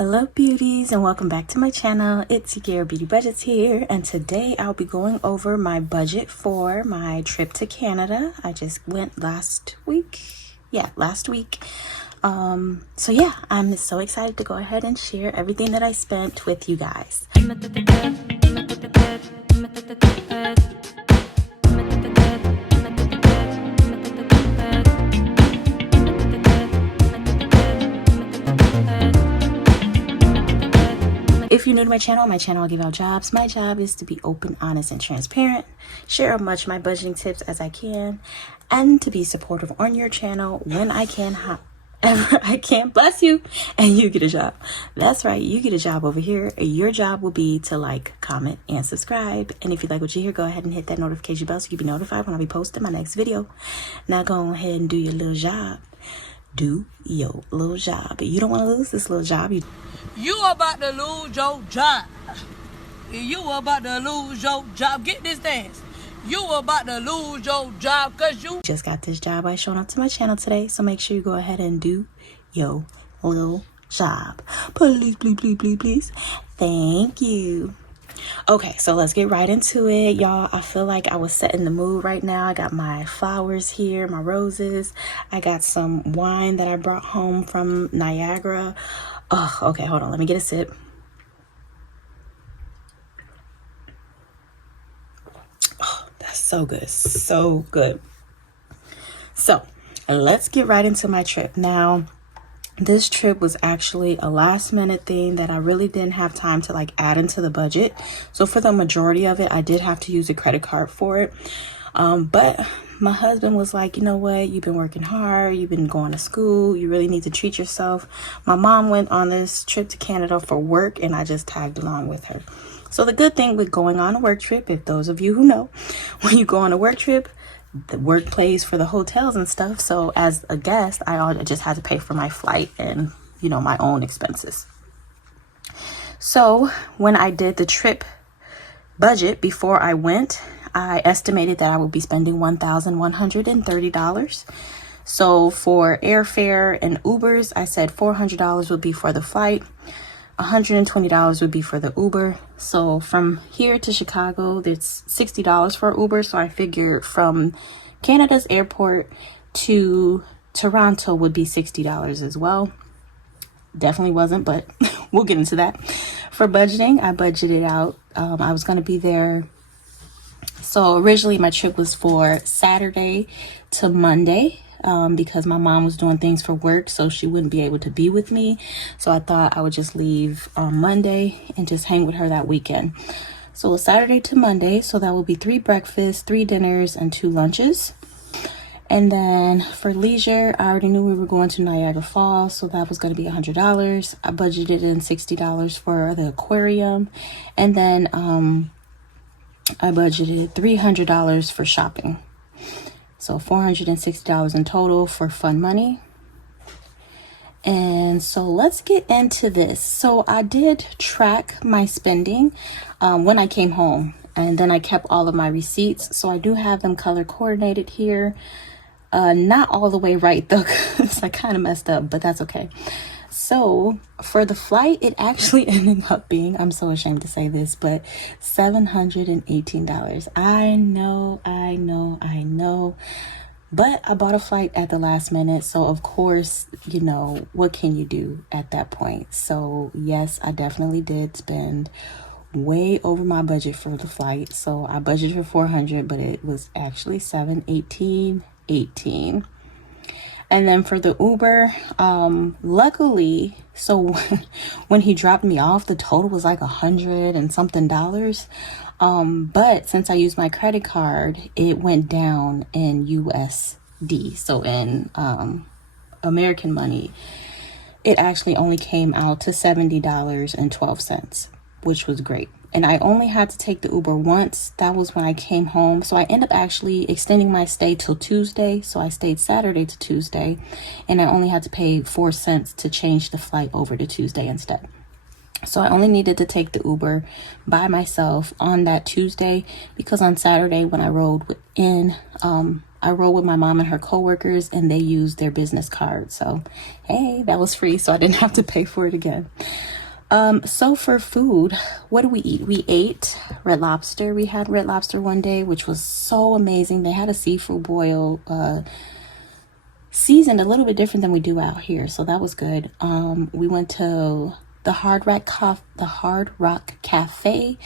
Hello beauties, and welcome back to my channel. It's your girl BeautyBudgetz here, and today I'll be going over my budget for my trip to Canada. I just went last week. So yeah, I'm so excited to go ahead and share everything that I spent with you guys. If you're new to my channel, I give out jobs. My job is to be open, honest, and transparent, share as much of my budgeting tips as I can, and to be supportive on your channel when I can, however I can. Bless you, and you get a job. That's right, you get a job over here. Your job will be to like, comment, and subscribe. And if you like what you hear, go ahead and hit that notification bell so you can be notified when I be posting my next video. Now go ahead and do your little job. Do your little job. You don't want to lose this little job. You about to lose your job. You about to lose your job. Get this dance. You about to lose your job because you just got this job by showing up to my channel today. So make sure you go ahead and do your little job. Please, please, please, please, please. Thank you. Okay, so let's get right into it, y'all. I feel like I was setting the mood right now. I got my flowers here, my roses. I got some wine that I brought home from Niagara. Oh, okay, hold on. Let me get a sip. Oh, that's so good. So good. So let's get right into my trip. Now, this trip was actually a last minute thing that I really didn't have time to like add into the budget. So for the majority of it, I did have to use a credit card for it. But my husband was like, you know what, you've been working hard, you've been going to school, you really need to treat yourself. My mom went on this trip to Canada for work, and I just tagged along with her. So the good thing with going on a work trip, if those of you who know, when you go on a work trip, the work pays for the hotels and stuff. So as a guest, I just had to pay for my flight and, you know, my own expenses. So when I did the trip budget before I went, I estimated that I would be spending $1,130. So for airfare and Ubers, I said $400 would be for the flight. $120 would be for the Uber. So from here to Chicago, it's $60 for Uber. So I figured from Canada's airport to Toronto would be $60 as well. Definitely wasn't, but we'll get into that. For budgeting, I budgeted out. I was going to be there. So originally my trip was for Saturday to Monday. Because my mom was doing things for work, so she wouldn't be able to be with me. So I thought I would just leave on Monday and just hang with her that weekend. So it was Saturday to Monday, so that would be 3 breakfasts, 3 dinners, and 2 lunches. And then for leisure, I already knew we were going to Niagara Falls, so that was going to be $100. I budgeted in $60 for the aquarium, and then I budgeted $300 for shopping. So $460 in total for fun money. And so let's get into this. So I did track my spending when I came home, and then I kept all of my receipts. So I do have them color coordinated here. Not all the way right though, because I kind of messed up, but that's okay. So for the flight, it actually ended up being, I'm so ashamed to say this, but $718. I know. But I bought a flight at the last minute. So of course, you know, what can you do at that point? So yes, I definitely did spend way over my budget for the flight. So I budgeted for $400, but it was actually $718.18. And then for the Uber, luckily, so when he dropped me off, the total was like $100 and something. But since I used my credit card, it went down in USD. So in American money, it actually only came out to $70.12, which was great. And I only had to take the Uber once. That was when I came home. So I ended up actually extending my stay till Tuesday. So I stayed Saturday to Tuesday, and I only had to pay 4 cents to change the flight over to Tuesday instead. So I only needed to take the Uber by myself on that Tuesday, because on Saturday when I rode with my mom and her coworkers, and they used their business card. So, hey, that was free, so I didn't have to pay for it again. So for food, what do we eat? We ate Red Lobster. We had Red Lobster one day, which was so amazing. They had a seafood boil, seasoned a little bit different than we do out here, so that was good. We went to the Hard Rock Cafe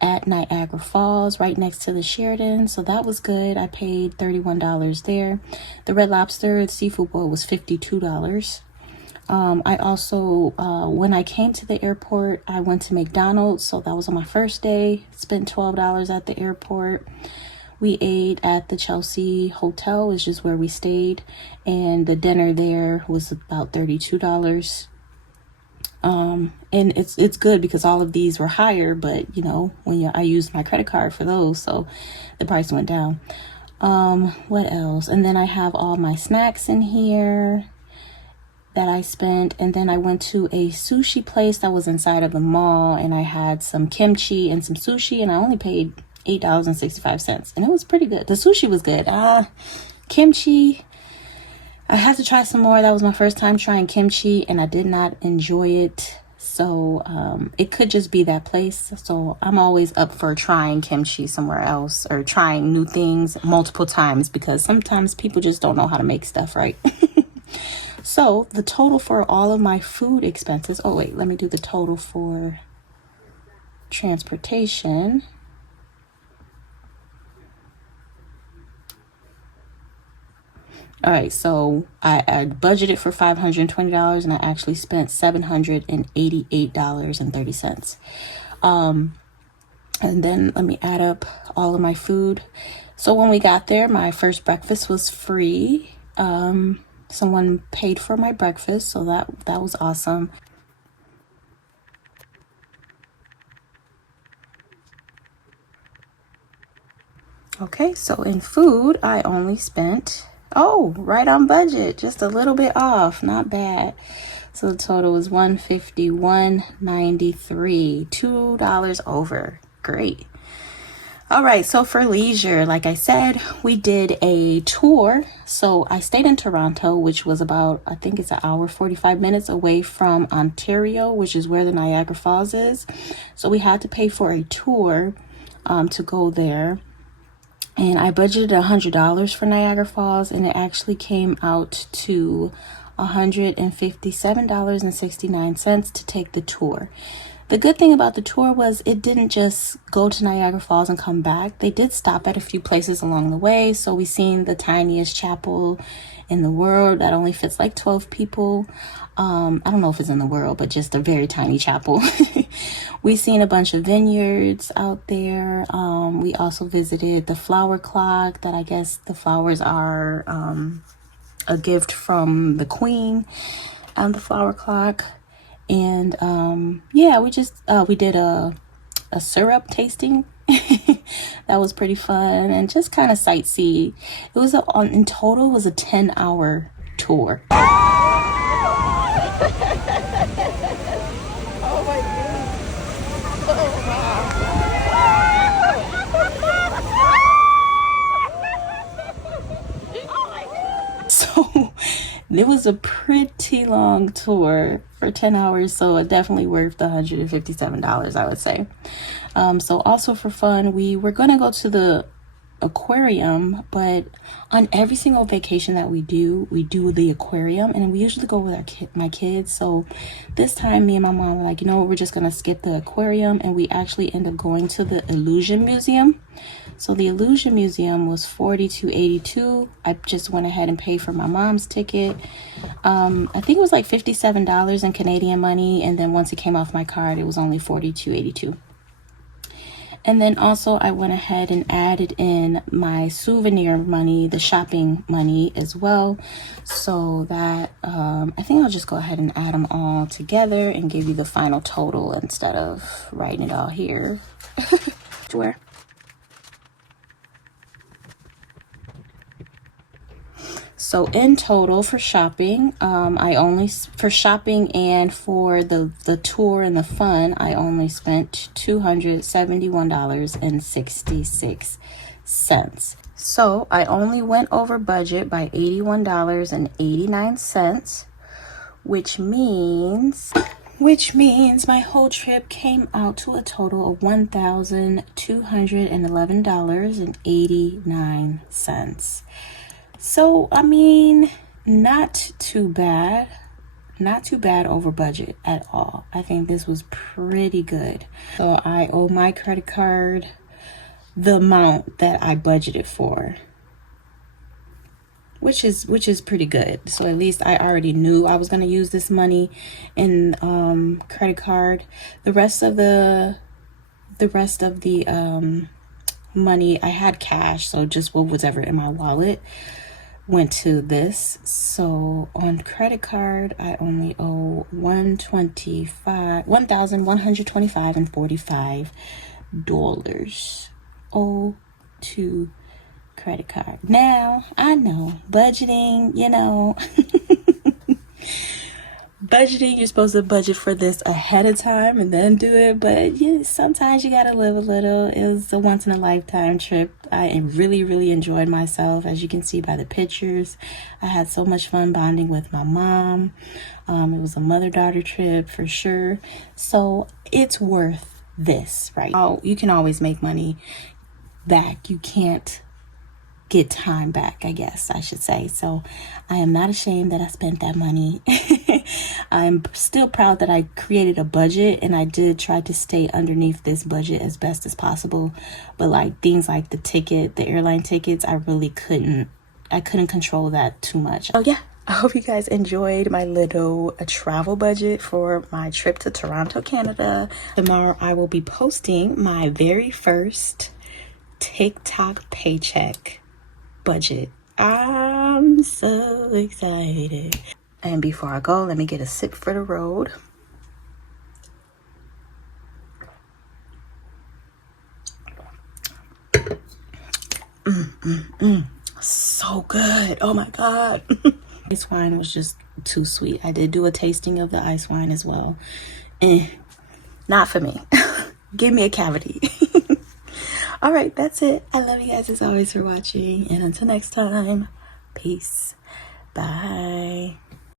at Niagara Falls, right next to the Sheridan, so that was good. I paid $31 there. The Red Lobster seafood bowl was $52. I also, when I came to the airport, I went to McDonald's, so that was on my first day. Spent $12 at the airport. We ate at the Chelsea Hotel, which is where we stayed, and the dinner there was about $32. And it's good because all of these were higher, but you know, I used my credit card for those, so the price went down. What else? And then I have all my snacks in here that I spent, and then I went to a sushi place that was inside of the mall, and I had some kimchi and some sushi, and I only paid $8.65, and it was pretty good. The sushi was good. Kimchi, I had to try some more. That was my first time trying kimchi, and I did not enjoy it. So it could just be that place. So I'm always up for trying kimchi somewhere else, or trying new things multiple times, because sometimes people just don't know how to make stuff right. So the total for all of my food expenses, oh wait, let me do the total for transportation. All right, so I budgeted for $520, and I actually spent $788.30. And then let me add up all of my food. So when we got there, my first breakfast was free. Someone paid for my breakfast, so that was awesome. Okay, so in food, I only spent, right on budget, just a little bit off, not bad. So the total was $151.93, $2 over. Great. All right, so for leisure, like I said, we did a tour. So I stayed in Toronto, which was about, I think it's an hour, 45 minutes away from Ontario, which is where the Niagara Falls is. So we had to pay for a tour to go there. And I budgeted $100 for Niagara Falls, and it actually came out to $157.69 to take the tour. The good thing about the tour was it didn't just go to Niagara Falls and come back. They did stop at a few places along the way. So we seen the tiniest chapel in the world that only fits like 12 people. I don't know if it's in the world, but just a very tiny chapel. We seen a bunch of vineyards out there. We also visited the flower clock, that I guess the flowers are a gift from the Queen, and the flower clock. And yeah, we did a syrup tasting. That was pretty fun, and just kind of sightsee. It was in total it was a 10-hour tour. Oh my goodness. Oh wow. So it was a pretty long tour for 10 hours, so it definitely worth the $157, I would say. So also for fun, we were going to go to the aquarium, but on every single vacation that we do the aquarium, and we usually go with my kids. So this time me and my mom were like, you know what, we're just gonna skip the aquarium, and we actually end up going to the Illusion Museum. So the Illusion Museum was $42.82. I just went ahead and paid for my mom's ticket. I think it was like $57 in Canadian money, and then once it came off my card, it was only $42.82. And then also I went ahead and added in my souvenir money, the shopping money as well. So that, I think I'll just go ahead and add them all together and give you the final total instead of writing it all here. Where? So in total for shopping, for shopping and for the tour and the fun, I only spent $271.66. So I only went over budget by $81.89, which means which means my whole trip came out to a total of $1,211.89. So, I mean, not too bad. Not too bad over budget at all. I think this was pretty good. So I owe my credit card the amount that I budgeted for, which is pretty good. So at least I already knew I was going to use this money in credit card. The rest of the money I had cash, so just what was ever in my wallet went to this. So on credit card I only owe $1,125.45 owe to credit card. Now I know budgeting, you know, budgeting, you're supposed to budget for this ahead of time and then do it, but yeah, sometimes you gotta live a little. It was a once in a lifetime trip. I really enjoyed myself, as you can see by the pictures. I had so much fun bonding with my mom. It was a mother-daughter trip for sure, so it's worth this, right? Oh, you can always make money back. You can't get time back, I guess I should say. So I am not ashamed that I spent that money. I'm still proud that I created a budget, and I did try to stay underneath this budget as best as possible. But like things like the airline tickets, I really couldn't control that too much. Oh yeah, I hope you guys enjoyed my little travel budget for my trip to Toronto, Canada. Tomorrow I will be posting my very first TikTok paycheck budget. I'm so excited. And before I go, let me get a sip for the road. So good. Oh my god. Ice wine was just too sweet. I did do a tasting of the ice wine as well. Not for me. Give me a cavity. All right, that's it. I love you guys as always for watching, and until next time, peace. Bye.